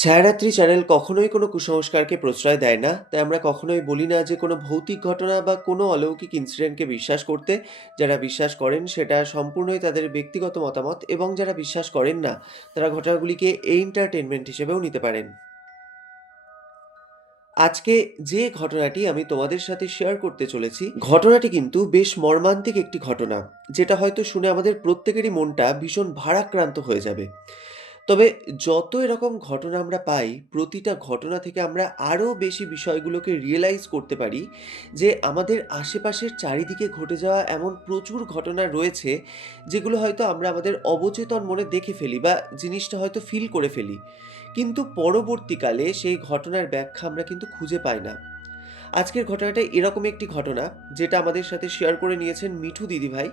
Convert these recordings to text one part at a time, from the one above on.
ছায়ারাত্রি channel কখনোই কোনো কুসংস্কারকে প্রশ্রয় দেয় না, তাই আমরা কখনোই বলি না যে কোনো ভৌতিক ঘটনা বা কোনো অলৌকিক ইনসিডেন্টকে বিশ্বাস করতে। যারা বিশ্বাস করেন সেটা সম্পূর্ণই তাদের ব্যক্তিগত মতামত এবং যারা বিশ্বাস করেন না, তারা ঘটনাগুলিকে এন্টারটেনমেন্ট হিসেবেও নিতে পারেন। আজকে যে ঘটনাটি আমি তোমাদের সাথে শেয়ার করতে চলেছি, ঘটনাটি কিন্তু বেশ মর্মান্তিক একটি ঘটনা, যেটা হয়তো শুনে আমাদের প্রত্যেকেরই মনটা ভীষণ ভারাক্রান্ত হয়ে যাবে। তবে যত এরকম ঘটনা আমরা পাই, প্রতিটা ঘটনা থেকে আমরা আরও বেশি বিষয়গুলোকে রিয়েলাইজ করতে পারি যে আমাদের আশেপাশের চারিদিকে ঘটে যাওয়া এমন প্রচুর ঘটনা রয়েছে যেগুলো হয়তো আমরা আমাদের অবচেতন মনে দেখে ফেলি বা জিনিসটা হয়তো ফিল করে ফেলি। কিন্তু পরবর্তীকালে সেই ঘটনার ব্যাখ্যা আমরা কিন্তু খুঁজে পাই না। আজকের ঘটনাটা এরকম একটি ঘটনা যেটা আমাদের সাথে শেয়ার করে নিয়েছেন মিঠু দিদিভাই।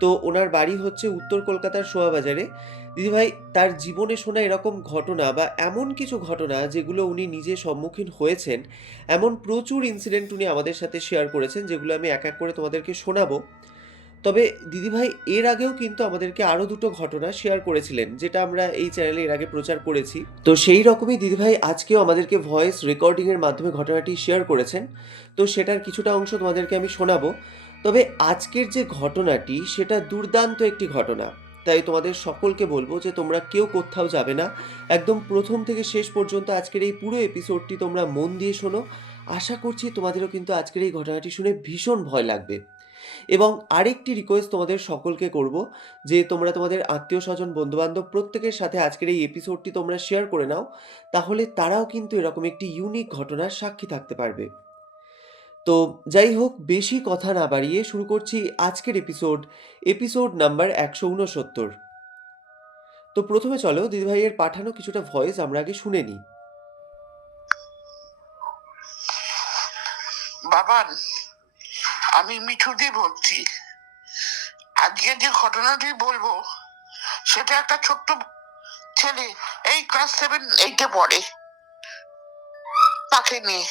তো ওনার বাড়ি হচ্ছে উত্তর কলকাতার শোয়াবাজারে দিদিভাই, তার জীবনে শোনা এরকম ঘটনা বা এমন কিছু ঘটনা যেগুলো উনি নিজে সম্মুখীন হয়েছেন, এমন প্রচুর ইনসিডেন্ট উনি আমাদের সাথে শেয়ার করেছেন যেগুলো আমি এক এক করে তোমাদেরকে শোনাবো। তবে দিদিভাই, এর আগেও কিন্তু আমাদেরকে আরও দুটো ঘটনা শেয়ার করেছিলেন, যেটা আমরা এই চ্যানেলে এর আগে প্রচার করেছি। তো সেই রকমই দিদিভাই, আজকেও আমাদেরকে ভয়েস রেকর্ডিংয়ের মাধ্যমে ঘটনাটি শেয়ার করেছেন। তো সেটার কিছুটা অংশ তোমাদেরকে আমি শোনাবো। তবে আজকের যে ঘটনাটি, সেটা দুর্দান্ত একটি ঘটনা। তাই তোমাদের সকলকে বলব যে তোমরা কেউ কোথাও যাবে না। একদম প্রথম থেকে শেষ পর্যন্ত আজকের এই পুরো এপিসোডটি তোমরা মন দিয়ে শোনো। আশা করছি তোমাদেরও কিন্তু আজকের এই ঘটনাটি শুনে ভীষণ ভয় লাগবে। এবং আরেকটি রিকোয়েস্ট তোমাদের সকলকে করব যে তোমরা তোমাদের আত্মীয় স্বজন বন্ধুবান্ধব প্রত্যেকের সাথে আজকের এই এপিসোডটি তোমরা শেয়ার করে নাও। তাহলে তারাও কিন্তু এরকম একটি ইউনিক ঘটনার সাক্ষী থাকতে পারবে। তো যাই হোক, বেশি কথা না বাড়িয়ে শুরু করছি আজকের এপিসোড এপিসোড নাম্বার একশো উনসত্তর তো প্রথমে চলো, দিদিভাইয়ের পাঠানো কিছুটা ভয়েস আমরা আগে শুনে নিই। বাবান, আমি মিঠুদি বলছি। আজকে যে ঘটনাটি বলব, সেটা একটা ছোট্ট ছেলে এই ক্লাস সেভেন এইটে পড়ে, তাকে নিয়ে।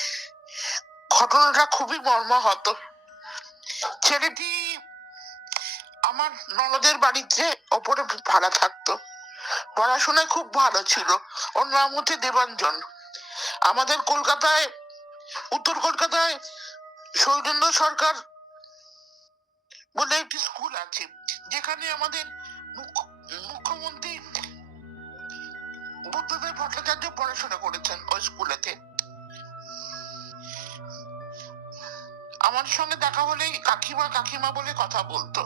ঘটনাটা খুবই মর্মাহত। ছেলেটি আমার ননদের বাড়িতে ওপরে ভাড়া থাকতো। পড়াশোনায় খুব ভালো ছিল। ওর নাম হচ্ছে দেবাঞ্জন। আমাদের কলকাতায়, উত্তর কলকাতায় সৌজন্য সরকার বলে একটি স্কুল আছে, যেখানে আমাদের মুখ্য- মুখ্যমন্ত্রী বুদ্ধদেব ভট্টাচার্য পড়াশোনা করেছেন ওই স্কুলেতে। আমার সঙ্গে দেখা হলেই কাকিমা কাকিমা বলে কথা বলতো।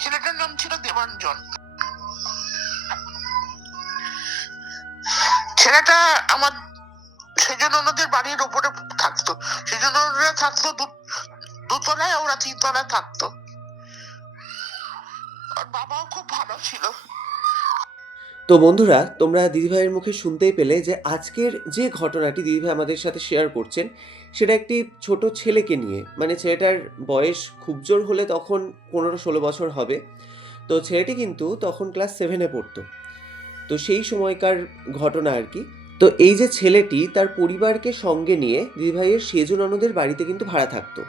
ছেলেটার নাম ছিল দেবাঞ্জন। ছেলেটা আমার সেজন্য ওনাদের বাড়ির ওপরে থাকতো। সেজন্য ওরা থাকতো দোতলায়, ওরা তিনতলায় থাকতো। ওর বাবাও খুব ভালো ছিল। তো বন্ধুরা, তোমরা দিদিভাইয়ের মুখে শুনতেই পেলে যে আজকের যে ঘটনাটি দিদিভাই আমাদের সাথে শেয়ার করছেন, সেটা একটি ছোট ছেলেকে নিয়ে। মানে ছেলেটার বয়স খুব জোর হলে তখন পনেরো ষোলো বছর হবে। তো ছেলেটি কিন্তু তখন ক্লাস সেভেনে পড়তো। তো সেই সময়কার ঘটনা আর কি। তো এই যে ছেলেটি তার পরিবারকে সঙ্গে নিয়ে দিদিভাইয়ের সেজু বাড়িতে কিন্তু ভাড়া থাকতো।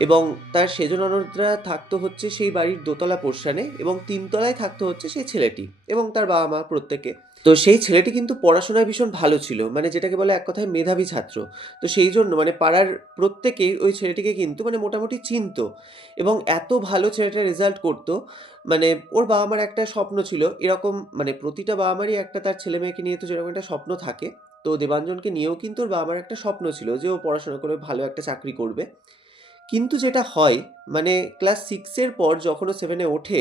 এবং তার সেজু ননদরা থাকতো হচ্ছে সেই বাড়ির দোতলা পোর্শানে এবং তিনতলায় থাকতো হচ্ছে সেই ছেলেটি এবং তার বাবা মা প্রত্যেকে। তো সেই ছেলেটি কিন্তু পড়াশোনায় ভীষণ ভালো ছিল মানে যেটাকে বলে এক কথায় মেধাবী ছাত্র। তো সেই জন্য মানে পাড়ার প্রত্যেকেই ওই ছেলেটিকে কিন্তু মানে মোটামুটি চিনত এবং এত ভালো ছেলেটা রেজাল্ট করতো মানে ওর বাবা মার একটা স্বপ্ন ছিল, এরকম মানে প্রতিটা বাবা মারই একটা তার ছেলে মেয়েকে নিয়ে তো যেরকম একটা স্বপ্ন থাকে। তো দেবাঞ্জনকে নিয়েও কিন্তু ওর বাবা মার একটা স্বপ্ন ছিল যে ও পড়াশোনা করে ভালো একটা চাকরি করবে। কিন্তু যেটা হয় মানে ক্লাস সিক্সের পর যখন ও সেভেনে ওঠে,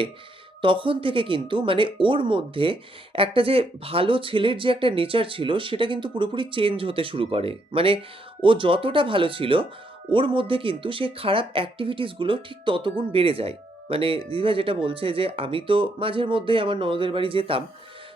তখন থেকে কিন্তু মানে ওর মধ্যে একটা যে ভালো ছেলের যে একটা নেচার ছিল, সেটা কিন্তু পুরোপুরি চেঞ্জ হতে শুরু করে। মানে ও যতটা ভালো ছিল, ওর মধ্যে কিন্তু সে খারাপ অ্যাক্টিভিটিসগুলো ঠিক ততগুণ বেড়ে যায়। মানে দিদিভাই যেটা বলছে যে, আমি তো মাঝের মধ্যেই আমার ননদের বাড়ি যেতাম,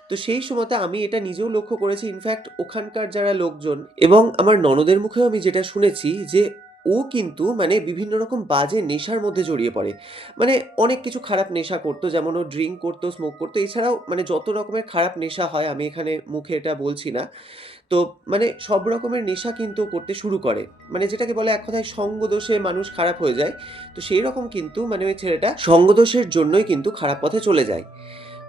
তো সেই সময়তে আমি এটা নিজেও লক্ষ্য করেছি। ইনফ্যাক্ট ওখানকার যারা লোকজন এবং আমার ননদের মুখেও আমি যেটা শুনেছি যে ও কিন্তু মানে বিভিন্ন রকম বাজে নেশার মধ্যে জড়িয়ে পড়ে। মানে অনেক কিছু খারাপ নেশা করতো, যেমন ও ড্রিঙ্ক করতো স্মোক করতো। এছাড়াও মানে যত রকমের খারাপ নেশা হয়, আমি এখানে মুখে এটা বলছি না। তো মানে সব রকমের নেশা কিন্তু করতে শুরু করে। মানে যেটাকে বলে এক কথায় সঙ্গদোষে মানুষ খারাপ হয়ে যায়। তো সেই রকম কিন্তু মানে ওই ছেলেটা সঙ্গদোষের জন্যই কিন্তু খারাপ পথে চলে যায়।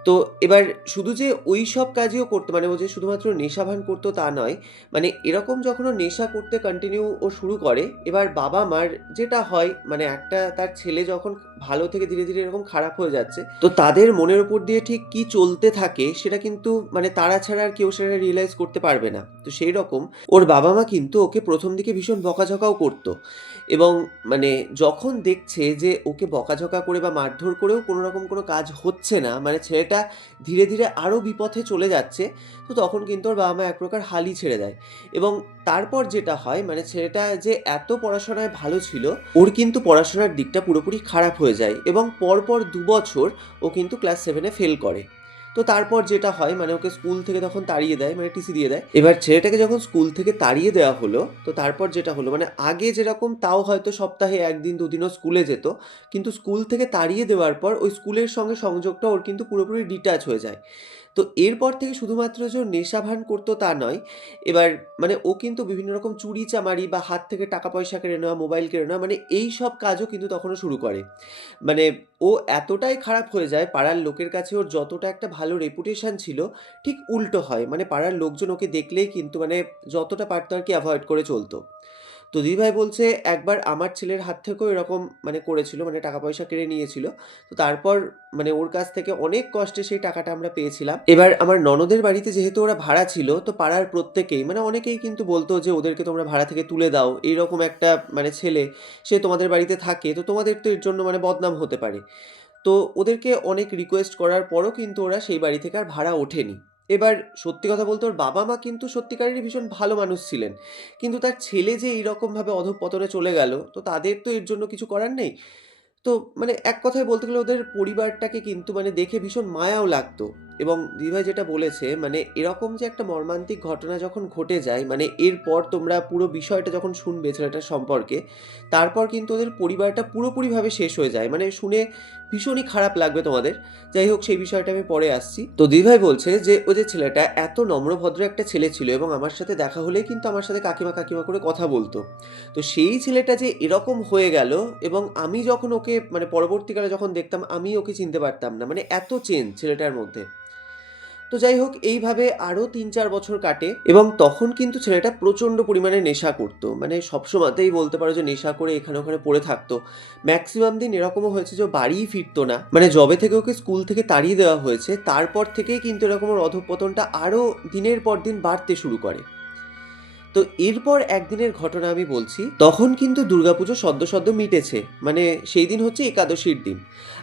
তো এবার শুধু যে ওই সব কাজইও করতো মানে ও যে শুধুমাত্র নেশাভান করতো তা নয় মানে এরকম যখন ও নেশা করতে কন্টিনিউ ও শুরু করে, এবার বাবা মার যেটা হয় মানে একটা তার ছেলে যখন ভালো থেকে ধীরে ধীরে এরকম খারাপ হয়ে যাচ্ছে, তো তাদের মনের উপর দিয়ে ঠিক কি চলতে থাকে সেটা কিন্তু মানে তারা ছাড়া আর কেউ সেটা রিয়েলাইজ করতে পারবে না। তো সেই রকম ওর বাবা মা কিন্তু ওকে প্রথম দিকে ভীষণ বকাঝকাও করতো এবং মানে যখন দেখছে যে ওকে বকাঝকা করে বা মারধর করেও কোনো রকম কোনো কাজ হচ্ছে না মানে ছেলেটা ধীরে ধীরে আরও বিপথে চলে যাচ্ছে, তো তখন কিন্তু ওর বাবা মা এক প্রকার হালি ছেড়ে দেয়। এবং তারপর যেটা হয় মানে ছেলেটা যে এত পড়াশোনায় ভালো ছিল, ওর কিন্তু পড়াশোনার দিকটা পুরোপুরি খারাপ হয়ে যায় এবং পরপর দু বছর ও কিন্তু ক্লাস সেভেনে ফেল করে। তো তারপর যেটা হয় মানে ওকে স্কুল থেকে তখন তাড়িয়ে দেয় মানে টিসি দিয়ে দেয়। এবার ছেলেটাকে যখন স্কুল থেকে তাড়িয়ে দেওয়া হলো, তো তারপর যেটা হলো মানে আগে যেরকম তাও হয়তো সপ্তাহে একদিন, দুদিনও স্কুলে যেত, কিন্তু স্কুল থেকে তাড়িয়ে দেওয়ার পর ওই স্কুলের সঙ্গে সংযোগটা ওর কিন্তু পুরোপুরি ডিটাচ হয়ে যায়। তো এরপর থেকে শুধুমাত্র যে ও নেশাভান করতো তা নয়, এবার মানে ও কিন্তু বিভিন্ন রকম চুরি চামারি বা হাত থেকে টাকা পয়সা কেড়ে নেওয়া, মোবাইল কেড়ে নেওয়া মানে এই সব কাজও কিন্তু তখনও শুরু করে। মানে ও এতটাই খারাপ হয়ে যায়, পাড়ার লোকের কাছে ওর যতটা একটা ভালো রেপুটেশন ছিল, ঠিক উল্টো হয়। মানে পাড়ার লোকজন ওকে দেখলেই কিন্তু মানে যতটা পারতো আর কি অ্যাভয়েড করে চলতো। তো দিদিভাই বলছে, একবার আমার ছেলের হাত থেকেও এরকম মানে করেছিল মানে টাকা পয়সা কেড়ে নিয়েছিল। তো তারপর মানে ওর কাছ থেকে অনেক কষ্টে সেই টাকাটা আমরা পেয়েছিলাম। এবার আমার ননদের বাড়িতে যেহেতু ওরা ভাড়া ছিল, তো পাড়ার প্রত্যেকেই মানে অনেকেই কিন্তু বলতো যে, ওদেরকে তোমরা ভাড়া থেকে তুলে দাও। এইরকম একটা মানে ছেলে, সে তোমাদের বাড়িতে থাকে, তো তোমাদের তো এর জন্য মানে বদনাম হতে পারে। তো ওদেরকে অনেক রিকোয়েস্ট করার পরও কিন্তু ওরা সেই বাড়ি থেকে আর ভাড়া ওঠেনি। এবার সত্যি কথা বলতে ওর বাবা মা কিন্তু সত্যিকারেরই ভীষণ ভালো মানুষ ছিলেন। কিন্তু তার ছেলে যে এইরকমভাবে অধঃপতনে চলে গেল, তো তাদের তো এর জন্য কিছু করার নেই। তো মানে এক কথায় বলতে গেলে ওদের পরিবারটাকে কিন্তু মানে দেখে ভীষণ মায়াও লাগতো। এবং দিভাই যেটা বলেছে মানে এরকম যে একটা মর্মান্তিক ঘটনা যখন ঘটে যায় মানে এরপর তোমরা পুরো বিষয়টা যখন শুনবে ছেলেটার সম্পর্কে, তারপর কিন্তু ওদের পরিবারটা পুরোপুরিভাবে শেষ হয়ে যায়। মানে শুনে ভীষণই খারাপ লাগবে তোমাদের। যাই হোক, সেই বিষয়টা আমি পরে আসছি। তো দিদিভাই বলছে যে, ওই যে ছেলেটা এত নম্রভদ্র একটা ছেলে ছিল এবং আমার সাথে দেখা হলেই কিন্তু আমার সাথে কাকিমা কাকিমা করে কথা বলতো। তো সেই ছেলেটা যে এরকম হয়ে গেল এবং আমি যখন ওকে মানে পরবর্তীকালে যখন দেখতাম আমি ওকে চিনতে পারতাম না। মানে এত চেঞ্জ ছেলেটার মধ্যে। তো যাই হোক, এইভাবে আরও তিন চার বছর কাটে এবং তখন কিন্তু ছেলেটা প্রচণ্ড পরিমাণে নেশা করতো। মানে সবসময়তেই বলতে পারো যে নেশা করে এখানে ওখানে পড়ে থাকতো। ম্যাক্সিমাম দিন এরকমও হয়েছে যে বাড়িই ফিরতো না। মানে জবে থেকে ওকে স্কুল থেকে তাড়িয়ে দেওয়া হয়েছে। তারপর থেকেই কিন্তু এরকম অধঃপতনটা আরও দিনের পর দিন বাড়তে শুরু করে। তো এরপর একদিনের ঘটনা আমি বলছি, তখন কিন্তু দুর্গাপুজো সদ্য সদ্য মিটেছে। মানে সেই দিন হচ্ছে একাদশীর দিন।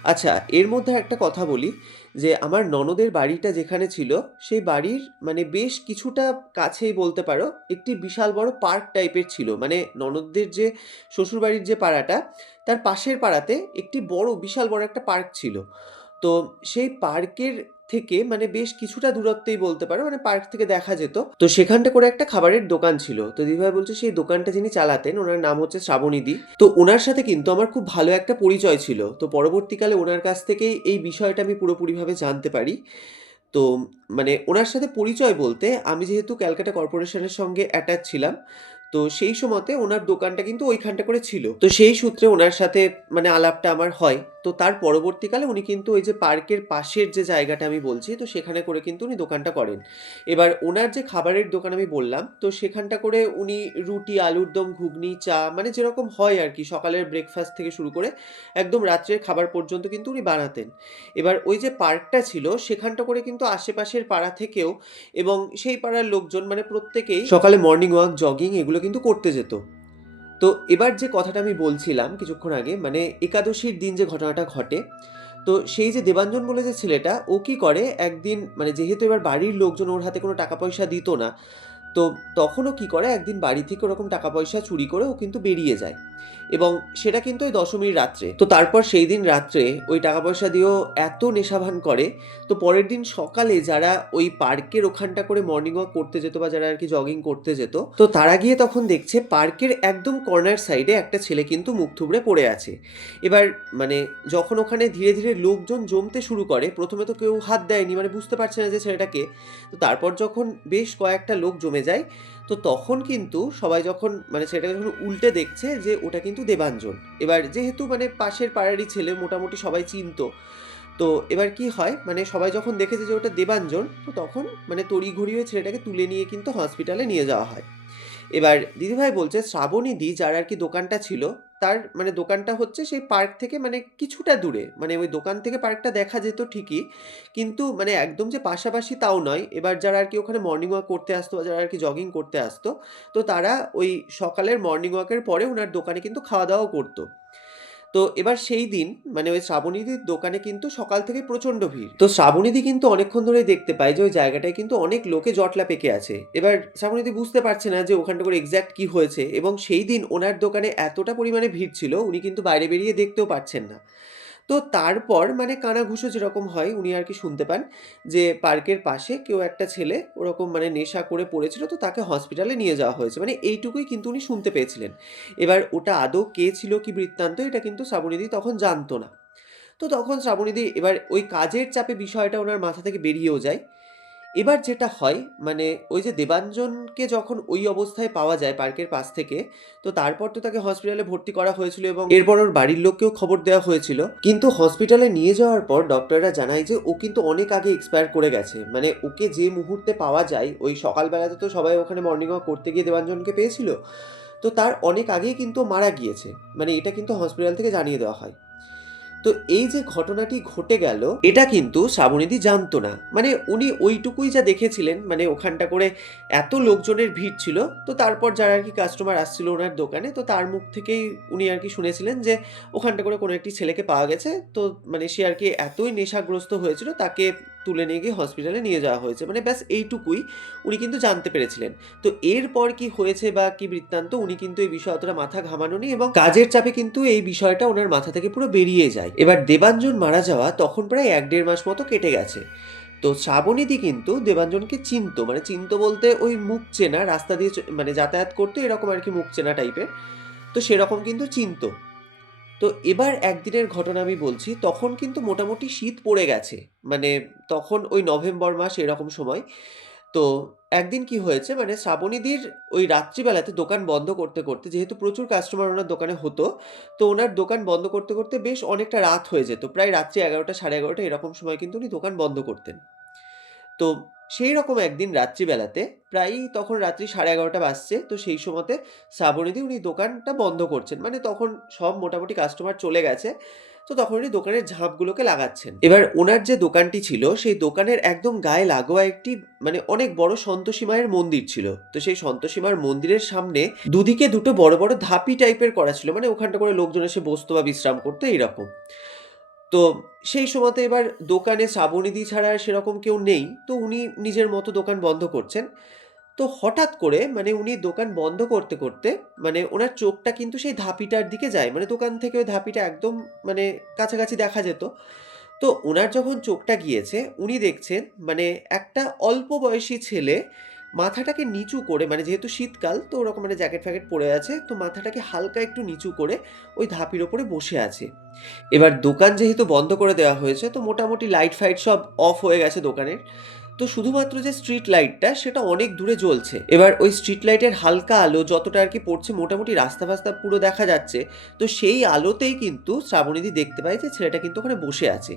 আচ্ছা এর মধ্যে একটা কথা বলি। যে আমার ননদের বাড়িটা যেখানে ছিল, সেই বাড়ির মানে বেশ কিছুটা কাছেই বলতে পারো, একটি বিশাল বড় পার্ক টাইপের ছিল। মানে ননদদের যে শ্বশুরবাড়ির যে পাড়াটা, তার পাশের পাড়াতে একটি বড়, বিশাল বড় একটা পার্ক ছিল। তো সেই পার্কের থেকে মানে বেশ কিছুটা দূরত্বেই বলতে পারো মানে পার্ক থেকে দেখা যেত। তো সেখানটা করে একটা খাবারের দোকান ছিল। তো দিদিভাই বলছে সেই দোকানটা যিনি চালাতেন, ওনার নাম হচ্ছে শ্রাবণীদি। তো ওনার সাথে কিন্তু আমার খুব ভালো একটা পরিচয় ছিল। তো পরবর্তীকালে ওনার কাছ থেকেই এই বিষয়টা আমি পুরোপুরিভাবে জানতে পারি। তো মানে ওনার সাথে পরিচয় বলতে আমি যেহেতু ক্যালকাটা কর্পোরেশনের সঙ্গে অ্যাটাচ ছিলাম তো সেই সময়তে ওনার দোকানটা কিন্তু ওইখানটা করে ছিল। তো সেই সূত্রে ওনার সাথে মানে আলাপটা আমার হয়। তো তার পরবর্তীকালে উনি কিন্তু ওই যে পার্কের পাশের যে জায়গাটা আমি বলছি, তো সেখানে করে কিন্তু উনি দোকানটা করেন। এবার ওনার যে খাবারের দোকান আমি বললাম, তো সেখানটা করে উনি রুটি, আলুর দম, ঘুগনি, চা মানে যেরকম হয় আর কি, সকালের ব্রেকফাস্ট থেকে শুরু করে একদম রাত্রের খাবার পর্যন্ত কিন্তু উনি বানাতেন। এবার ওই যে পার্কটা ছিল, সেখানটা করে কিন্তু আশেপাশের পাড়া থেকেও এবং সেই পাড়ার লোকজন মানে প্রত্যেকেই সকালে মর্নিং ওয়াক জগিং এগুলো কিন্তু করতে যেত। তো এবার যে কথাটা আমি বলছিলাম কিছুক্ষণ আগে মানে একাদশীর দিন যে ঘটনাটা ঘটে, তো সেই যে দেবাঞ্জন বলে যে ছেলেটা, ও কি করে? একদিন মানে যেহেতু এবার বাড়ির লোকজন ওর হাতে কোনো টাকা পয়সা দিত না, তো তখনও কি করে? একদিন বাড়ি থেকে ওরকম টাকা পয়সা চুরি করে ও কিন্তু বেরিয়ে যায়। এবং সেটা কিন্তু ওই দশমীর রাত্রে। তো তারপর সেই দিন রাত্রে ওই টাকা পয়সা দিয়েও এত নেশাভান করে, তো পরের দিন সকালে যারা ওই পার্কের ওখানটা করে মর্নিং ওয়াক করতে যেত বা যারা আর কি জগিং করতে যেত, তো তারা গিয়ে তখন দেখছে পার্কের একদম কর্নার সাইডে একটা ছেলে কিন্তু মুখ থুবড়ে পড়ে আছে। এবার মানে যখন ওখানে ধীরে ধীরে লোকজন জমতে শুরু করে, প্রথমে তো কেউ হাত দেয়নি মানে বুঝতে পারছে না যে ছেলেটাকে, তো তারপর যখন বেশ কয়েকটা লোক জমে যায় তো তখন কিন্তু সবাই যখন মানে সেটাকে যখন উল্টে দেখছে যে ওটা কিন্তু দেবাঞ্জন। এবার যেহেতু মানে পাশের পাড়ারই ছেলে, মোটামুটি সবাই চিনত, তো এবার কি হয় মানে সবাই যখন দেখেছে যে ওটা দেবাঞ্জন, তো তখন মানে তড়িঘড়ি হয়ে ছেলেটাকে তুলে নিয়ে কিন্তু হসপিটালে নিয়ে যাওয়া হয়। এবার দিদিভাই বলছে শ্রাবণীদি যার আর কি দোকানটা ছিল, তার মানে দোকানটা হচ্ছে সেই পার্ক থেকে মানে কিছুটা দূরে। মানে ওই দোকান থেকে পার্কটা দেখা যেত ঠিকই, কিন্তু মানে একদম যে পাশাপাশি তাও নয়। এবার যারা আর কি ওখানে মর্নিং ওয়াক করতে আসতো বা যারা আর কি জগিং করতে আসতো, তো তারা ওই সকালের মর্নিং ওয়াকের পরে ওনার দোকানে কিন্তু খাওয়া দাওয়াও করতো। তো এবার সেই দিন মানে ওই শ্রাবণীদির দোকানে কিন্তু সকাল থেকে প্রচণ্ড ভিড়। তো শ্রাবণীদি কিন্তু অনেকক্ষণ ধরে দেখতে পায় যে ওই জায়গাটায় কিন্তু অনেক লোকে জটলা পেকে আছে। এবার শ্রাবণীদি বুঝতে পারছে না যে ওখানটা করে এক্স্যাক্ট কি হয়েছে এবং সেই দিন ওনার দোকানে এতটা পরিমাণে ভিড় ছিল, উনি কিন্তু বাইরে বেরিয়ে দেখতেও পারছেন না। তো তারপর মানে কানাঘুষো যেরকম হয়, উনি আর কি শুনতে পান যে পার্কের পাশে কেউ একটা ছেলে ওরকম মানে নেশা করে পড়েছিল, তো তাকে হসপিটালে নিয়ে যাওয়া হয়েছে। মানে এইটুকুই কিন্তু উনি শুনতে পেয়েছিলেন। এবার ওটা আদৌ কে ছিল, কি বৃত্তান্ত, এটা কিন্তু শ্রাবণীদি তখন জানতো না। তো তখন শ্রাবণীদি এবার ওই কাজের চাপে বিষয়টা ওনার মাথা থেকে বেরিয়েও যায়। এবার যেটা হয় মানে ওই যে দেবাঞ্জনকে যখন ওই অবস্থায় পাওয়া যায় পার্কের পাশ থেকে, তো তারপর তো তাকে হসপিটালে ভর্তি করা হয়েছিল এবং এরপর ওর বাড়ির লোককেও খবর দেওয়া হয়েছিল। কিন্তু হসপিটালে নিয়ে যাওয়ার পর ডক্টররা জানায় যে ও কিন্তু অনেক আগে এক্সপায়ার করে গেছে। মানে ওকে যে মুহূর্তে পাওয়া যায়, ওই সকালবেলাতে তো সবাই ওখানে মর্নিং ওয়াক করতে গিয়ে দেবাঞ্জনকে পেয়েছিল। তো তার অনেক আগেই কিন্তু মারা গিয়েছে। মানে এটা কিন্তু হসপিটাল থেকে জানিয়ে দেওয়া হয়। তো এই যে ঘটনাটি ঘটে গেল, এটা কিন্তু শ্রাবণীদি জানতো না। মানে উনি ওইটুকুই যা দেখেছিলেন মানে ওখানটা করে এত লোকজনের ভিড় ছিল, তো তারপর যারা আর কি কাস্টমার আসছিল ওনার দোকানে, তো তার মুখ থেকেই উনি আর কি শুনেছিলেন যে ওখানটা করে কোনো একটি ছেলেকে পাওয়া গেছে। তো মানে সে আর কি এতই নেশাগ্রস্ত হয়েছিল, তাকে তুলে নিয়ে গিয়ে হসপিটালে নিয়ে যাওয়া হয়েছে। মানে ব্যাস এইটুকুই উনি কিন্তু জানতে পেরেছিলেন। তো এরপর কি হয়েছে বা কি বৃত্তান্ত, উনি কিন্তু এই বিষয়ে অতটা মাথা ঘামানো নেই এবং কাজের চাপে কিন্তু এই বিষয়টা ওনার মাথা থেকে পুরো বেরিয়ে যায়। এবার দেবাঞ্জন মারা যাওয়া তখন প্রায় এক দেড় মাস মতো কেটে গেছে। তো শ্রাবণীদি কিন্তু দেবাঞ্জনকে চিনতো। মানে চিনতো বলতে ওই মুখ চেনা, রাস্তা দিয়ে মানে যাতায়াত করতো এরকম আর কি মুখ চেনা টাইপের তো সেরকম কিন্তু চিনতো। তো এবার একদিনের ঘটনা আমি বলছি, তখন কিন্তু মোটামুটি শীত পড়ে গেছে। মানে তখন ওই নভেম্বর মাস এরকম সময়। তো একদিন কি হয়েছে মানে শ্রাবণীদির ওই রাত্রিবেলাতে দোকান বন্ধ করতে করতে, যেহেতু প্রচুর কাস্টমার ওনার দোকানে হতো, তো ওনার দোকান বন্ধ করতে করতে বেশ অনেকটা রাত হয়ে যেত। প্রায় রাত্রি এগারোটা, সাড়ে এগারোটা এরকম সময় কিন্তু উনি দোকান বন্ধ করতেন। তো সেই রকম একদিন রাত্রিবেলাতে, প্রায়ই তখন রাত্রি সাড়ে এগারোটা বাজছে, তো সেই সময়তে শ্রাবণীদি উনি দোকানটা বন্ধ করছেন। মানে তখন সব মোটামুটি কাস্টমার চলে গেছে, তো তখন উনি দোকানের ঝাঁপগুলোকে লাগাচ্ছেন। এবার ওনার যে দোকানটি ছিল, সেই দোকানের একদম গায়ে লাগোয়া একটি মানে অনেক বড় সন্তোষী মায়ের মন্দির ছিল। তো সেই সন্তোষী মায়ের মন্দিরের সামনে দুদিকে দুটো বড় বড় ধাপি টাইপের করা ছিল। মানে ওখানটা করে লোকজন এসে বসতো বা বিশ্রাম করতো, এইরকম। তো সেই সময়তে এবার দোকানে শ্রাবণীদি ছাড়া সেরকম কেউ নেই। তো উনি নিজের মতো দোকান বন্ধ করছেন। তো হঠাৎ করে মানে উনি দোকান বন্ধ করতে করতে মানে ওনার চোখটা কিন্তু সেই ধাপিটার দিকে যায়। মানে দোকান থেকে ওই ধাপিটা একদম মানে কাছাকাছি দেখা যেত। তো ওনার যখন চোখটা গিয়েছে, উনি দেখছেন মানে একটা অল্প বয়সী ছেলে মাথাটাকে নিচু করে মানে যেহেতু শীতকাল, তো ওরকম মানে জ্যাকেট ফ্যাকেট পরে আছে, তো মাথাটাকে হালকা একটু নিচু করে ওই ধাপির ওপরে বসে আছে। এবার দোকান যেহেতু বন্ধ করে দেওয়া হয়েছে, তো মোটামুটি লাইট ফাইট সব অফ হয়ে গেছে দোকানের। তো শুধুমাত্র যে স্ট্রিট লাইটটা সেটা অনেক দূরে জ্বলছে। এবার ওই স্ট্রিট লাইটের হালকা আলো যতটা আর কি পড়ছে, মোটামুটি রাস্তা ফাস্তা পুরো দেখা যাচ্ছে। তো সেই আলোতেই কিন্তু শ্রাবণীদি দেখতে পায় যে ছেলেটা কিন্তু ওখানে বসে আছে।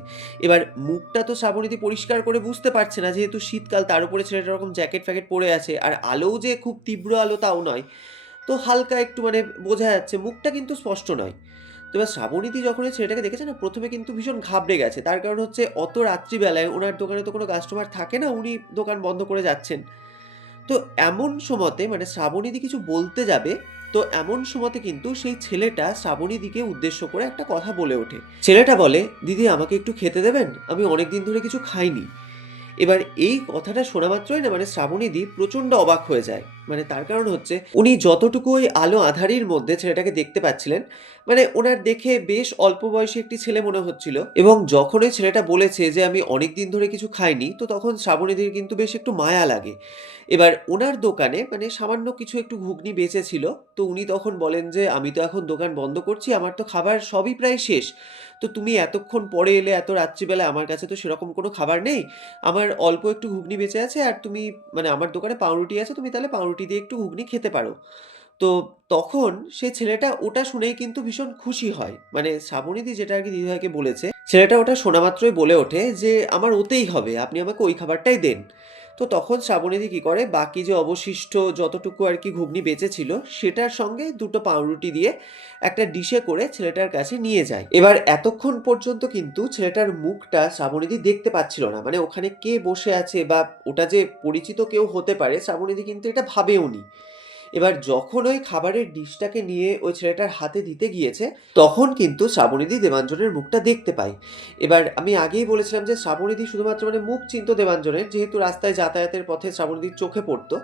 এবার মুখটা তো শ্রাবণীদি পরিষ্কার করে বুঝতে পারছে না, যেহেতু শীতকাল, তার উপরে ছেলেটা এরকম জ্যাকেট ফ্যাকেট পরে আছে, আর আলোও যে খুব তীব্র আলো তাও নয়। তো হালকা একটু মানে বোঝা যাচ্ছে, মুখটা কিন্তু স্পষ্ট নয়। তো এবার শ্রাবণীদি যখন ছেলেটাকে দেখেছে না, প্রথমে কিন্তু ভীষণ ঘাবড়ে গেছে। তার কারণ হচ্ছে, অত রাত্রিবেলায় ওনার দোকানে তো কোনো কাস্টমার থাকে না, উনি দোকান বন্ধ করে যাচ্ছেন। তো এমন সময়তে মানে শ্রাবণীদি কিছু বলতে যাবে, তো এমন সময়তে কিন্তু সেই ছেলেটা শ্রাবণীদিকে উদ্দেশ্য করে একটা কথা বলে ওঠে। ছেলেটা বলে, দিদি, আমাকে একটু খেতে দেবেন? আমি অনেক দিন ধরে কিছু খাইনি। এবার এই কথাটা শোনা মাত্রই না মানে শ্রাবণীদি প্রচণ্ড অবাক হয়ে যায়। মানে তার কারণ হচ্ছে, উনি যতটুকু ওই আলো আধারির মধ্যে ছেলেটাকে দেখতে পাচ্ছিলেন মানে ওনার দেখে বেশ অল্প বয়সী একটি ছেলে মনে হচ্ছিল এবং যখন ওই ছেলেটা বলেছে যে আমি অনেক দিন ধরে কিছু খাইনি, তো তখন শ্রাবণীদির কিন্তু বেশ একটু মায়া লাগে। এবার ওনার দোকানে মানে সামান্য কিছু একটু ঘুগনি বেঁচেছিল, তো উনি তখন বলেন যে, আমি তো এখন দোকান বন্ধ করছি, আমার তো খাবার সবই প্রায় শেষ। তো তুমি এতক্ষণ পরে এলে, এত রাত্রিবেলা আমার কাছে তো সেরকম কোনো খাবার নেই। আমার অল্প একটু ঘুগনি বেঁচে আছে, আর তুমি মানে আমার দোকানে পাউরুটি আছে, তুমি তাহলে পাউরুটি দিয়ে একটু ঘুগনি খেতে পারো। তো তখন সে ছেলেটা ওটা শুনেই কিন্তু ভীষণ খুশি হয়। মানে শ্রাবণীদি যেটা আর কি দিদিভাইকে বলেছে, ছেলেটা ওটা শোনা মাত্রই বলে ওঠে যে, আমার ওতেই হবে, আপনি আমাকে ওই খাবারটাই দেন। তো তখন শ্রাবণীদি কী করে, বাকি যে অবশিষ্ট যতটুকু আর কি ঘুগনি বেঁচেছিল সেটার সঙ্গে দুটো পাউরুটি দিয়ে একটা ডিশে করে ছেলেটার কাছে নিয়ে যায়। এবার এতক্ষণ পর্যন্ত কিন্তু ছেলেটার মুখটা শ্রাবণীদি দেখতে পাচ্ছিল না। মানে ওখানে কে বসে আছে বা ওটা যে পরিচিত কেউ হতে পারে, শ্রাবণীদি কিন্তু এটা ভাবেও নি। এবার যখন ওই খাবারের ডিশটাকে নিয়ে ওই ছেলেটার হাতে দিতে গিয়েছে, তখন কিন্তু শ্রাবণীদি দেবাঞ্জনের মুখটা দেখতে পাই। এবার আমি আগেই বলেছিলাম যে শ্রাবণীদি শুধুমাত্র মানে মুখ চিনত দেবাঞ্জনের, যেহেতু রাস্তায় যাতায়াতের পথে শ্রাবণীদির চোখে পড়তো।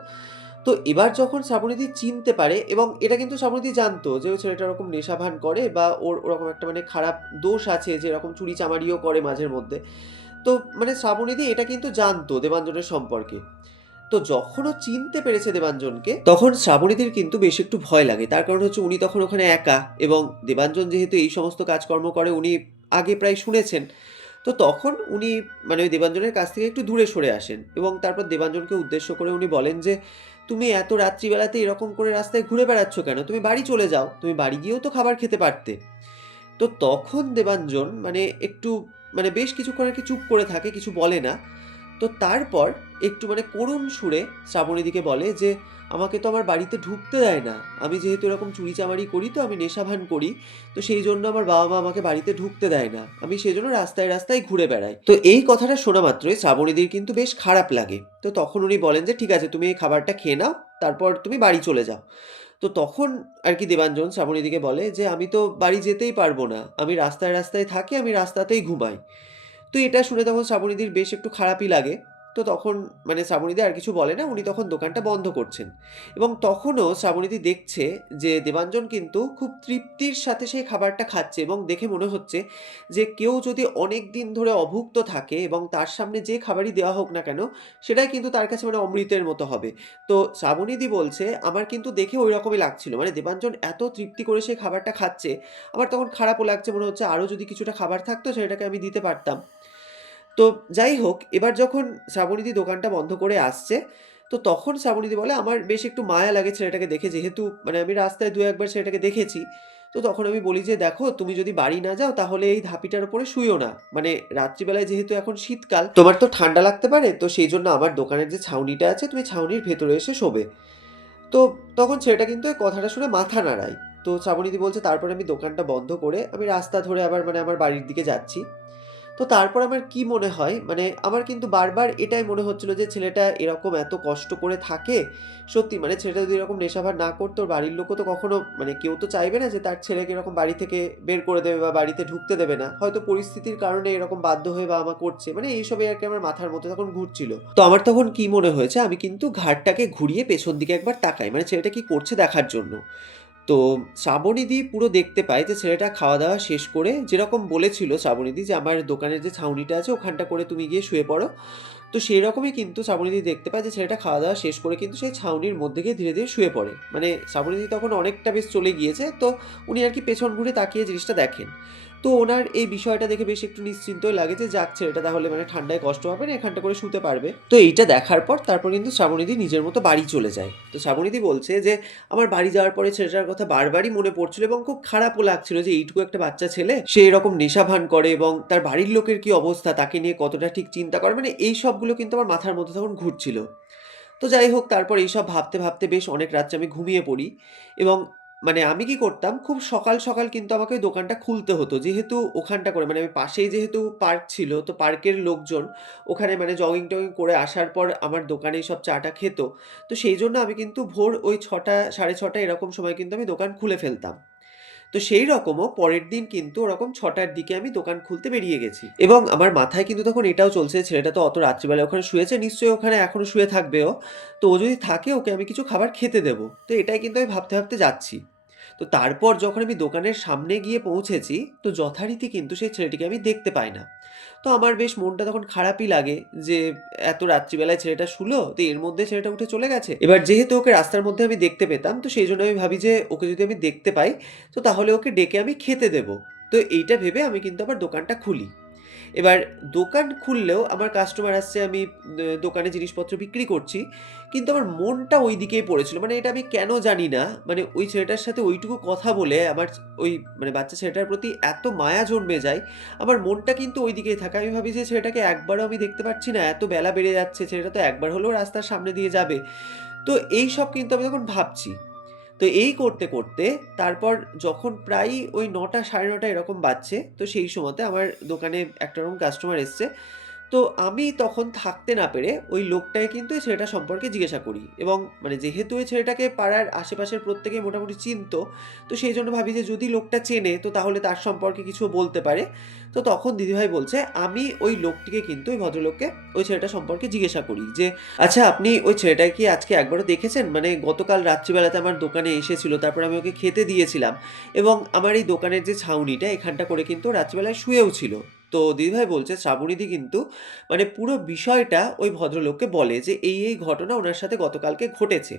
তো এবার যখন শ্রাবণীদি চিনতে পারে এবং এটা কিন্তু শ্রাবণীদি জানতো যে ওই ছেলেটা ওরকম নেশাভান করে বা ওর ওরকম একটা মানে খারাপ দোষ আছে যে এরকম চুরি চামারিও করে মাঝের মধ্যে। তো মানে শ্রাবণীদি এটা কিন্তু জানতো দেবাঞ্জনের সম্পর্কে। তো যখন ও চিনতে পেরেছে দেবাঞ্জনকে, তখন শ্রাবণীদের কিন্তু বেশ একটু ভয় লাগে। তার কারণ হচ্ছে উনি তখন ওখানে একা এবং দেবাঞ্জন যেহেতু এই সমস্ত কাজকর্ম করে, উনি আগে প্রায় শুনেছেন। তো তখন উনি মানে ওই দেবাঞ্জনের কাছ থেকে একটু দূরে সরে আসেন এবং তারপর দেবাঞ্জনকে উদ্দেশ্য করে উনি বলেন যে, তুমি এত রাত্রিবেলাতে এরকম করে রাস্তায় ঘুরে বেড়াচ্ছ কেন? তুমি বাড়ি চলে যাও। তুমি বাড়ি গিয়েও তো খাবার খেতে পারতে। তো তখন দেবাঞ্জন মানে একটু মানে বেশ কিছুক্ষণ আর কি চুপ করে থাকে, কিছু বলে না। তো তারপর একটু মানে করুণ সুরে শ্রাবণীদিকে বলে যে, আমাকে তো আমার বাড়িতে ঢুকতে দেয় না। আমি যেহেতু এরকম চুরি চামারি করি তো আমি নেশাভান করি, তো সেই জন্য আমার বাবা মা আমাকে বাড়িতে ঢুকতে দেয় না। আমি সেই জন্য রাস্তায় রাস্তায় ঘুরে বেড়াই। তো এই কথাটা শোনা মাত্রই শ্রাবণীদির কিন্তু বেশ খারাপ লাগে। তো তখন উনি বলেন যে, ঠিক আছে, তুমি এই খাবারটা খেয়ে নাও, তারপর তুমি বাড়ি চলে যাও। তো তখন আর কি দেবাঞ্জন শ্রাবণীদিকে বলে যে, আমি তো বাড়ি যেতেই পারব না। আমি রাস্তায় রাস্তায় থাকি, আমি রাস্তাতেই ঘুমাই। তো এটা শুনে তখন শ্রাবণীদির বেশ একটু খারাপই লাগে। তো তখন মানে শ্রাবণীদি আর কিছু বলে না, উনি তখন দোকানটা বন্ধ করছেন। এবং তখনও শ্রাবণীদি দেখছে যে দেবাঞ্জন কিন্তু খুব তৃপ্তির সাথে সেই খাবারটা খাচ্ছে এবং দেখে মনে হচ্ছে যে কেউ যদি অনেক দিন ধরে অভুক্ত থাকে এবং তার সামনে যে খাবারই দেওয়া হোক না কেন, সেটাই কিন্তু তার কাছে মানে অমৃতের মতো হবে। তো শ্রাবণীদি বলছে, আমার কিন্তু দেখে ওই রকমই লাগছিল। মানে দেবাঞ্জন এত তৃপ্তি করে সেই খাবারটা খাচ্ছে, আমার তখন খারাপও লাগছে, মনে হচ্ছে আরও যদি কিছুটা খাবার থাকতো, সেটাকে আমি দিতে পারতাম। তো যাই হোক, এবার যখন শ্রাবণীদি দোকানটা বন্ধ করে আসছে, তো তখন শ্রাবণীদি বলে, আমার বেশ একটু মায়া লাগে ছেলেটাকে দেখে, যেহেতু মানে আমি রাস্তায় দু একবার ছেলেটাকে দেখেছি, তো তখন আমি বলি যে, দেখো, তুমি যদি বাড়ি না যাও, তাহলে এই ধাপিটার উপরে শুইও না। মানে রাত্রিবেলায় যেহেতু এখন শীতকাল, তোমার তো ঠান্ডা লাগতে পারে, তো সেই জন্য আমার দোকানের যে ছাউনিটা আছে, তুমি ছাউনির ভেতরে এসে শোবে। তো তখন ছেলেটা কিন্তু এই কথাটা শুনে মাথা নাড়ায়। তো শ্রাবণীদি বলছে, তারপরে আমি দোকানটা বন্ধ করে, আমি রাস্তা ধরে আবার মানে আমার বাড়ির দিকে যাচ্ছি। তো তারপর আমার কি মনে হয়? মানে আমার কিন্তু বারবার এটাই মনে হচ্ছিল যে ছেলেটা এরকম এত কষ্ট করে থাকে। সত্যি মানে ছেলেটা যদি এরকম নেশাভার না করতো, বাড়ির লোকও তো কখনো মানে কেউ তো চাইবে না যে তার ছেলেকে এরকম বাড়ি থেকে বের করে দেবে বা বাড়িতে ঢুকতে দেবে না। হয়তো পরিস্থিতির কারণে এরকম বাধ্য হয়ে বা আমা করছে। মানে এইসবই আর কি আমার মাথার মধ্যে তখন ঘুরছিল। তো আমার তখন কি মনে হয়েছে? আমি কিন্তু ঘাটটাকে ঘুরিয়ে পেছন দিকে একবার তাকাই। মানে ছেলেটা কি করছে দেখার জন্য? তো শ্রাবণীদি পুরো দেখতে পায় যে ছেলেটা খাওয়া দাওয়া শেষ করে যেরকম বলেছিল শ্রাবণীদি যে আমার দোকানের যে ছাউনিটা আছে ওখানটা করে তুমি গিয়ে শুয়ে পড়ো। তো সেই রকমই কিন্তু শ্রাবণীদি দেখতে পায় যে ছেলেটা খাওয়া দাওয়া শেষ করে কিন্তু সেই ছাউনির মধ্যে গিয়ে ধীরে ধীরে শুয়ে পড়ে। মানে শ্রাবণীদি তখন অনেকটা বেশ চলে গিয়েছে তো উনি আর কি পেছন ঘুরে তাকিয়ে জিনিসটা দেখেন। তো ওনার এই বিষয়টা দেখে বেশ একটু নিশ্চিন্তই লাগে যে, যাক, ছেলেটা তাহলে মানে ঠান্ডায় কষ্ট হবে না, এখানটা করে শুতে পারবে। তো এইটা দেখার পর তারপর কিন্তু শ্রাবণীদি নিজের মতো বাড়ি চলে যায়। তো শ্রাবণীদি বলছে যে, আমার বাড়ি যাওয়ার পরে ছেলেটার কথা বারবারই মনে পড়ছিল এবং খুব খারাপও লাগছিল যে, এইটুকু একটা বাচ্চা ছেলে, সে এরকম নেশাভান করে এবং তার বাড়ির লোকের কি অবস্থা, তাকে নিয়ে কতটা ঠিক চিন্তা করে? মানে এই সবগুলো কিন্তু আমার মাথার মধ্যে তখন ঘুরছিল। তো যাই হোক, তারপর এইসব ভাবতে ভাবতে বেশ অনেক রাত্রে আমি ঘুমিয়ে পড়ি এবং মানে আমি কি করতাম? খুব সকাল সকাল কিন্তু আমাকে ওই দোকানটা খুলতে হতো। যেহেতু ওখানটা করে মানে আমি পাশেই যেহেতু পার্ক ছিল, তো পার্কের লোকজন ওখানে মানে জগিং টগিং করে আসার পর আমার দোকানেই সব চাটা খেত। তো সেই জন্য আমি কিন্তু ভোর ওই ছটা, সাড়ে ছটা এরকম সময় কিন্তু আমি দোকান খুলে ফেলতাম। তো সেই রকমও পরের দিন কিন্তু ওরকম ছটার দিকে আমি দোকান খুলতে বেরিয়ে গেছি। এবং আমার মাথায় কিন্তু তখন এটাও চলছে, ছেলেটা তো অত রাত্রিবেলা ওখানে শুয়েছে, নিশ্চয়ই ওখানে এখনও শুয়ে থাকবেও। তো ও যদি থাকে, ওকে আমি কিছু খাবার খেতে দেবো। তো এটাই কিন্তু আমি ভাবতে ভাবতে যাচ্ছি। তো তারপর যখন আমি দোকানের সামনে গিয়ে পৌঁছেছি, তো যথারীতি কিন্তু সেই ছেলেটিকে আমি দেখতে পাই না। তো আমার বেশ মনটা তখন খারাপই লাগে যে, এত রাত্রিবেলায় ছেলেটা শুলো, তো এর মধ্যে ছেলেটা উঠে চলে গেছে। এবার যেহেতু ওকে রাস্তার মধ্যে আমি দেখতে পেতাম, তো সেই জন্য আমি ভাবি যে, ওকে যদি আমি দেখতে পাই, তো তাহলে ওকে ডেকে আমি খেতে দেবো। তো এইটা ভেবে আমি কিন্তু আবার দোকানটা খুলি। এবার দোকান খুললেও আমার কাস্টমার আসছে, আমি দোকানে জিনিসপত্র বিক্রি করছি, কিন্তু আমার মনটা ওই দিকেই পড়েছিল। মানে এটা আমি কেন জানি না মানে ওই ছেলেটার সাথে ওইটুকু কথা বলে আমার ওই মানে বাচ্চা ছেলেটার প্রতি এত মায়া জন্মে যায়, আমার মনটা কিন্তু ওই দিকেই থাকে। আমি ভাবি যে ছেলেটাকে একবারও আমি দেখতে পাচ্ছি না, এত বেলা বেড়ে যাচ্ছে, ছেলেটা তো একবার হলেও রাস্তার সামনে দিয়ে যাবে। তো এই সব কিন্তু আমি তখন ভাবছি। তো এই করতে করতে তারপর যখন প্রায় ওই নটা সাড়ে নটা এরকম বাজছে, তো সেই সময়তে আমার দোকানে একটা রকম কাস্টমার এসছে। তো আমি তখন থাকতে না পেরে ওই লোকটাকে কিন্তু এই ছেলেটা সম্পর্কে জিজ্ঞাসা করি এবং মানে যেহেতু ওই ছেলেটাকে পাড়ার আশেপাশের প্রত্যেকে মোটামুটি চিনত, তো সেই জন্য ভাবি যে যদি লোকটা চেনে, তো তাহলে তার সম্পর্কে কিছু বলতে পারে। তো তখন দিদিভাই বলছে, আমি ওই লোকটিকে কিন্তু ওই ভদ্রলোককে ওই ছেলেটা সম্পর্কে জিজ্ঞাসা করি যে আচ্ছা আপনি ওই ছেলেটাকে কি আজকে একবারও দেখেছেন? মানে গতকাল রাত্রিবেলাতে আমার দোকানে এসেছিল, তারপর আমি ওকে খেতে দিয়েছিলাম এবং আমার এই দোকানের যে ছাউনিটা, এখানটা করে কিন্তু রাত্রিবেলায় শুয়েও ছিল। তো দিদিভাই বলছে শ্রাবণীদি কিন্তু মানে পুরো বিষয়টা ওই ভদ্রলোককে বলে যে, এই এই ঘটনা ওনার সাথে গতকালকে ঘটেছে।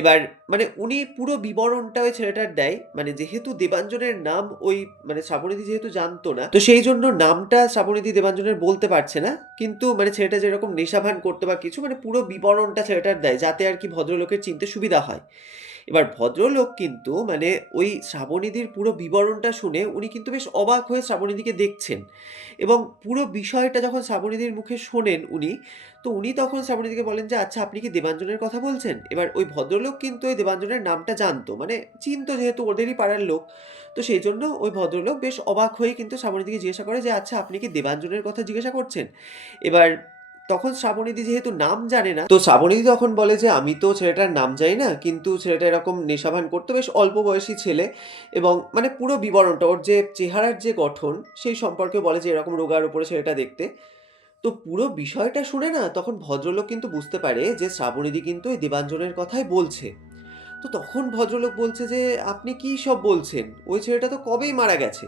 এবার মানে উনি পুরো বিবরণটা ওই ছেলেটার দেয় মানে যেহেতু দেবাঞ্জনের নাম ওই মানে শ্রাবণীদি যেহেতু জানতো না, তো সেই জন্য নামটা শ্রাবণীদি দেবাঞ্জনের বলতে পারছে না। কিন্তু মানে ছেলেটা যেরকম নেশাভান করতে বা কিছু মানে পুরো বিবরণটা ছেলেটার দেয়, যাতে আর কি ভদ্রলোকের চিনতে সুবিধা হয়। এবার ভদ্রলোক কিন্তু মানে ওই শ্রাবণীদির পুরো বিবরণটা শুনে উনি কিন্তু বেশ অবাক হয়ে শ্রাবণীদিকে দেখছেন। এবং পুরো বিষয়টা যখন শ্রাবণীদির মুখে শোনেন উনি, তো উনি তখন শ্রাবণীদিকে বলেন যে আচ্ছা আপনি কি দেবাঞ্জনের কথা বলছেন? এবার ওই ভদ্রলোক কিন্তু ওই দেবাঞ্জনের নামটা জানতো মানে চিনতো যেহেতু ওদেরই পাড়ার লোক। তো সেই জন্য ওই ভদ্রলোক বেশ অবাক হয়ে কিন্তু শ্রাবণীদিকে জিজ্ঞাসা করে যে আচ্ছা আপনি কি দেবাঞ্জনের কথা জিজ্ঞাসা করছেন? এবার তখন শ্রাবণীদি যেহেতু নাম জানে না, তো শ্রাবণীদি তখন বলে যে, আমি তো ছেলেটার নাম জানি না, কিন্তু ছেলেটা এরকম নেশাভান করতো, বেশ অল্প বয়সী ছেলে এবং মানে পুরো বিবরণটা, ওর যে চেহারার যে গঠন, সেই সম্পর্কে বলে যে, এরকম রোগার উপরে ছেলেটা দেখতে। তো পুরো বিষয়টা শুনে না, তখন ভদ্রলোক কিন্তু বুঝতে পারে যে, শ্রাবণীদি কিন্তু এই দেবাঞ্জনের কথাই বলছে। তো তখন ভদ্রলোক বলছে যে, আপনি কি সব বলছেন? ওই ছেলেটা তো কবেই মারা গেছে?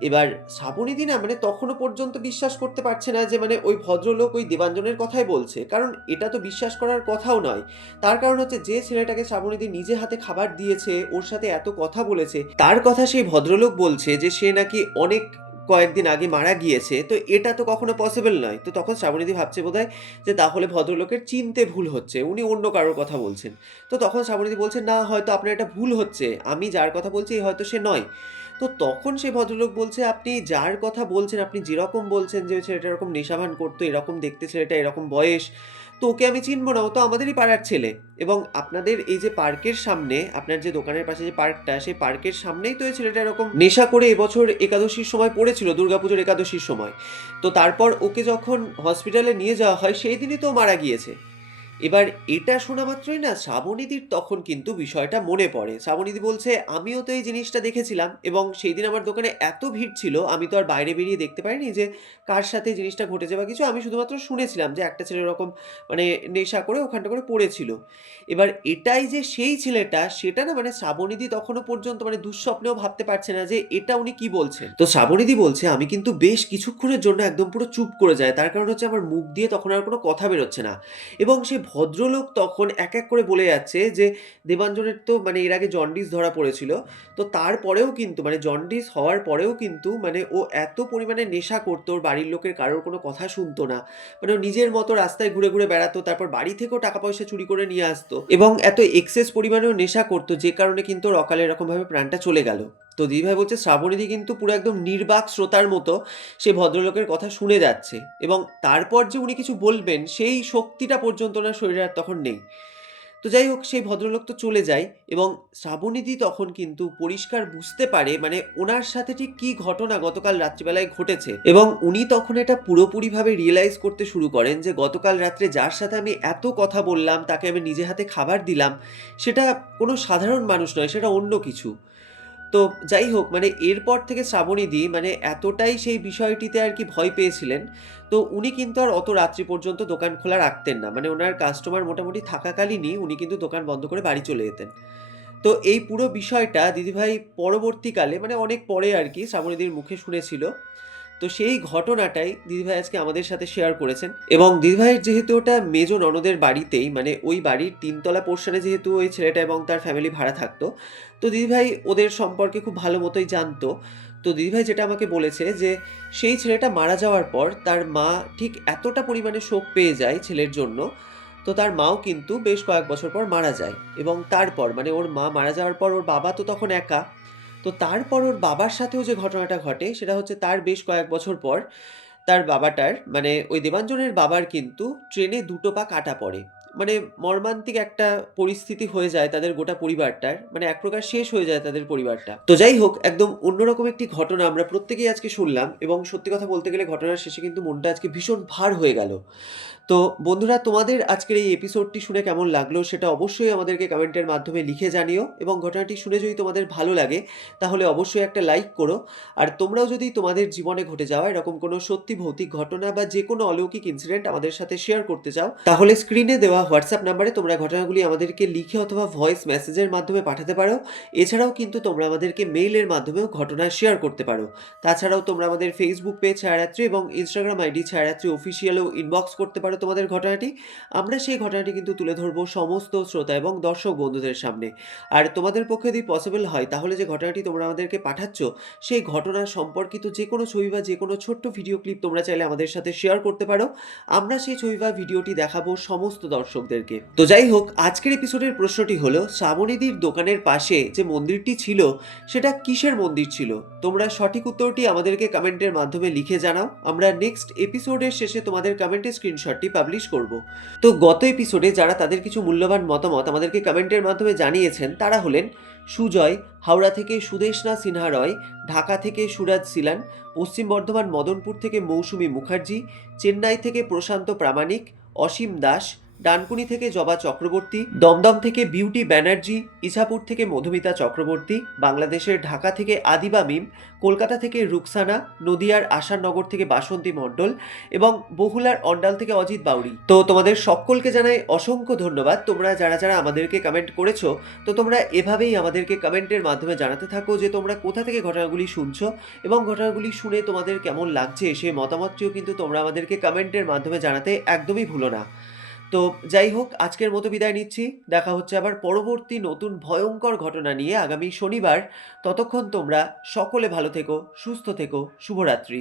এবার শ্রাবণীদি না মানে তখনও পর্যন্ত বিশ্বাস করতে পারছে না যে মানে ওই ভদ্রলোক ওই দেবাঞ্জনের কথাই বলছে। কারণ এটা তো বিশ্বাস করার কথাও নয়। তার কারণ হচ্ছে যে ছেলেটাকে শ্রাবণীদি নিজে হাতে খাবার দিয়েছে, ওর সাথে এত কথা বলেছে, তার কথা সেই ভদ্রলোক বলছে যে সে নাকি অনেক কয়েকদিন আগে মারা গিয়েছে, তো এটা তো কখনো পসিবল নয়। তো তখন শ্রাবণীদি ভাবছে বোধহয় যে তাহলে ভদ্রলোকের চিনতে ভুল হচ্ছে, উনি অন্য কারোর কথা বলছেন। তো তখন শ্রাবণীদি বলছে না, হয়তো আপনার এটা ভুল হচ্ছে, আমি যার কথা বলছি হয়তো সে নয়। তো তখন সেই ভদ্রলোক বলছে, আপনি যার কথা বলছেন, আপনি যেরকম বলছেন যে ছেলেটা এরকম নেশাভান করতো, এরকম দেখতে ছেলেটা এরকম বয়স তো ওকে আমি চিনবো না, ও তো আমাদেরই পাড়ার ছেলে। এবং আপনাদের এই যে পার্কের সামনে, আপনার যে দোকানের পাশে যে পার্কটা, সেই পার্কের সামনেই তো এই ছেলেটা এরকম নেশা করে এবছর একাদশীর সময় পড়েছিল, দুর্গাপুজোর একাদশীর সময়। তো তারপর ওকে যখন হসপিটালে নিয়ে যাওয়া হয়, সেই দিনই তো মারা গিয়েছে। এবার এটা শোনা মাত্রই না, শ্রাবণীদির তখন কিন্তু বিষয়টা মনে পড়ে। শ্রাবণীদি বলছে, আমিও তো এই জিনিসটা দেখেছিলাম এবং সেই দিন আমার দোকানে এত ভিড় ছিল, আমি তো আর বাইরে বেরিয়ে দেখতে পারিনি যে কার সাথে জিনিসটা ঘটেছে বা কিছু। আমি শুধুমাত্র শুনেছিলাম যে একটা ছেলে এরকম মানে নেশা করে ওখানটা করে পড়েছিল। এবার এটাই যে সেই ছেলেটা, সেটা না মানে শ্রাবণীদি তখনও পর্যন্ত মানে দুঃস্বপ্নেও ভাবতে পারছে না যে এটা উনি কি বলছেন। তো শ্রাবণীদি বলছে, আমি কিন্তু বেশ কিছুক্ষণের জন্য একদম পুরো চুপ করে যায়। তার কারণ হচ্ছে আমার মুখ দিয়ে তখন আর কোনো কথা বেরোচ্ছে না। এবং সেই ভদ্রলোক তখন এক এক করে বলে যাচ্ছে যে, দেবাঞ্জনের তো মানে এর আগে জন্ডিস ধরা পড়েছিল। তো তারপরেও কিন্তু মানে জন্ডিস হওয়ার পরেও কিন্তু মানে ও এত পরিমাণে নেশা করতো, ওর বাড়ির লোকের কারোর কোনো কথা শুনতো না। মানে ও নিজের মতো রাস্তায় ঘুরে ঘুরে বেড়াতো, তারপর বাড়ি থেকেও টাকা পয়সা চুরি করে নিয়ে আসতো। এবং এত এক্সেস পরিমাণেও নেশা করতো, যে কারণে কিন্তু ওর অকালে এরকমভাবে প্রাণটা চলে গেল। তো দিদিভাই বলছে, শ্রাবণীদি কিন্তু পুরো একদম নির্বাক শ্রোতার মতো সে ভদ্রলোকের কথা শুনে যাচ্ছে এবং তারপর যে উনি কিছু বলবেন, সেই শক্তিটা পর্যন্ত ওনার শরীরে আর তখন নেই। তো যাই হোক, সেই ভদ্রলোক তো চলে যায় এবং শ্রাবণীদি তখন কিন্তু পরিষ্কার বুঝতে পারে মানে ওনার সাথে ঠিক কী ঘটনা গতকাল রাত্রিবেলায় ঘটেছে এবং উনি তখন এটা পুরোপুরিভাবে রিয়েলাইজ করতে শুরু করেন যে গতকাল রাত্রে যার সাথে আমি এত কথা বললাম, তাকে আমি নিজে হাতে খাবার দিলাম, সেটা কোনো সাধারণ মানুষ নয়, সেটা অন্য কিছু। তো যাই হোক মানে এরপর থেকে শ্রাবণীদি মানে এতটাই সেই বিষয়টিতে আর কি ভয় পেয়েছিলেন, তো উনি কিন্তু আর অত রাত্রি পর্যন্ত দোকান খোলা রাখতেন না। মানে ওনার কাস্টমার মোটামুটি থাকাকালীনই উনি কিন্তু দোকান বন্ধ করে বাড়ি চলে যেতেন। তো এই পুরো বিষয়টা দিদিভাই পরবর্তীকালে মানে অনেক পরে আর কি শ্রাবণীদির মুখে শুনেছিল। তো সেই ঘটনাটাই দিদিভাই আজকে আমাদের সাথে শেয়ার করেছেন। এবং দিদিভাইয়ের যেহেতু ওটা মেজ ননদের বাড়িতেই মানে ওই বাড়ির তিনতলা পোর্শনে যেহেতু ওই ছেলেটা এবং তার ফ্যামিলি ভাড়া থাকতো তো দিদিভাই ওদের সম্পর্কে খুব ভালো মতোই জানতো। তো দিদিভাই যেটা আমাকে বলেছে যে, সেই ছেলেটা মারা যাওয়ার পর তার মা ঠিক এতটা পরিমাণে শোক পেয়ে যায় ছেলের জন্য, তো তার মাও কিন্তু বেশ কয়েক বছর পর মারা যায় এবং তারপর মানে ওর মা মারা যাওয়ার পর ওর বাবা তো তখন একা, তো তারপর ওর বাবার সাথেও যে ঘটনাটা ঘটে সেটা হচ্ছে তার বেশ কয়েক বছর পর তার বাবাটার মানে ওই দেবাঞ্জনের বাবার কিন্তু ট্রেনে দুটো পা কাটা পড়ে। মানে মর্মান্তিক একটা পরিস্থিতি হয়ে যায় তাদের গোটা পরিবারটার মানে এক প্রকার শেষ হয়ে যায় তাদের পরিবারটা। তো যাই হোক, একদম অন্যরকম একটি ঘটনা আমরা প্রত্যেকেই আজকে শুনলাম এবং সত্যি কথা বলতে গেলে ঘটনার শেষে কিন্তু মনটা আজকে ভীষণ ভার হয়ে গেল। তো বন্ধুরা, তোমাদের আজকের এই এপিসোডটি শুনে কেমন লাগল সেটা অবশ্যই আমাদেরকে কমেন্টের মাধ্যমে লিখে জানিও এবং ঘটনাটি শুনে যদি তোমাদের ভালো লাগে, তাহলে অবশ্যই একটা লাইক করো। আর তোমরাও যদি তোমাদের জীবনে ঘটে যাওয়া এরকম কোনো সত্যি ভৌতিক ঘটনা বা যে কোনো অলৌকিক ইনসিডেন্ট আমাদের সাথে শেয়ার করতে চাও, তাহলে স্ক্রিনে দেওয়া হোয়াটসঅ্যাপ নাম্বারে তোমরা ঘটনাগুলি আমাদেরকে লিখে অথবা ভয়েস মেসেজের মাধ্যমে পাঠাতে পারো। এছাড়াও কিন্তু তোমরা আমাদেরকে মেইলের মাধ্যমেও ঘটনা শেয়ার করতে পারো। তাছাড়াও তোমরা আমাদের ফেসবুক পেজ ছায়ারাত্রি এবং ইনস্টাগ্রাম আইডি ছায়ারাত্রি অফিসিয়ালেও ইনবক্স করতে পারো। তোমাদের ঘটনাটি? আমরা সেই ঘটনাটি কিন্তু তুলে ধরবো সমস্ত শ্রোতা এবং দর্শক বন্ধুদের সামনে। আর তোমাদের পক্ষে যদি পসিবল হয়, তাহলে যে ঘটনাটি তোমরা আমাদেরকে পাঠাচ্ছ, সেই ঘটনা সম্পর্কিত যে কোনো ছবি বা যে কোনো ছোট্ট ভিডিও ক্লিপ তোমরা চাইলে আমাদের সাথে শেয়ার করতে পারো। আমরা সেই ছবি বা ভিডিওটি দেখাবো সমস্ত দর্শকদেরকে। তো যাই হোক, আজকের এপিসোডের প্রশ্নটি হলো, শ্রাবণীদির দোকানের পাশে যে মন্দিরটি ছিল, সেটা কিসের মন্দির ছিল? তোমরা সঠিক উত্তরটি আমাদেরকে কমেন্টের মাধ্যমে লিখে জানাও। আমরা নেক্সট এপিসোডের শেষে তোমাদের কমেন্টের স্ক্রিনশটটি পাবলিশ করব। তো গত এপিসোডে যারা তাদের কিছু মূল্যবান মতামত আমাদেরকে কমেন্টের মাধ্যমে জানিয়েছেন, তারা হলেন সুজয়, হাওড়া থেকে সুদেশনা সিনহা রয়, ঢাকা থেকে সুরাজ সিলান, পশ্চিম বর্ধমান, মদনপুর থেকে মৌসুমি মুখার্জি, চেন্নাই থেকে প্রশান্ত প্রামাণিক, অসীম দাস ডানকুনি থেকে জবা চক্রবর্তী, দমদম থেকে বিউটি ব্যানার্জি, ইছাপুর থেকে মধুমিতা চক্রবর্তী, বাংলাদেশের ঢাকা থেকে আদিবা মিম, কলকাতা থেকে রুকসানা, নদিয়ার আশারনগর থেকে বাসন্তী মণ্ডল এবং বহুলার অন্ডাল থেকে অজিত বাউরি। তো তোমাদের সকলকে জানাই অসংখ্য ধন্যবাদ। তোমরা যারা যারা আমাদেরকে কমেন্ট করেছ, তো তোমরা এভাবেই আমাদেরকে কমেন্টের মাধ্যমে জানাতে থাকো যে তোমরা কোথা থেকে ঘটনাগুলি শুনছো এবং ঘটনাগুলি শুনে তোমাদের কেমন লাগছে, সে মতামতটিও কিন্তু তোমরা আমাদেরকে কমেন্টের মাধ্যমে জানাতে একদমই ভুলো না। তো যাই হোক, আজকের মতো বিদায় নিচ্ছি। দেখা হচ্ছে আবার পরবর্তী নতুন ভয়ঙ্কর ঘটনা নিয়ে আগামী শনিবার। ততক্ষণ তোমরা সকলে ভালো থেকো, সুস্থ থেকো, শুভরাত্রি।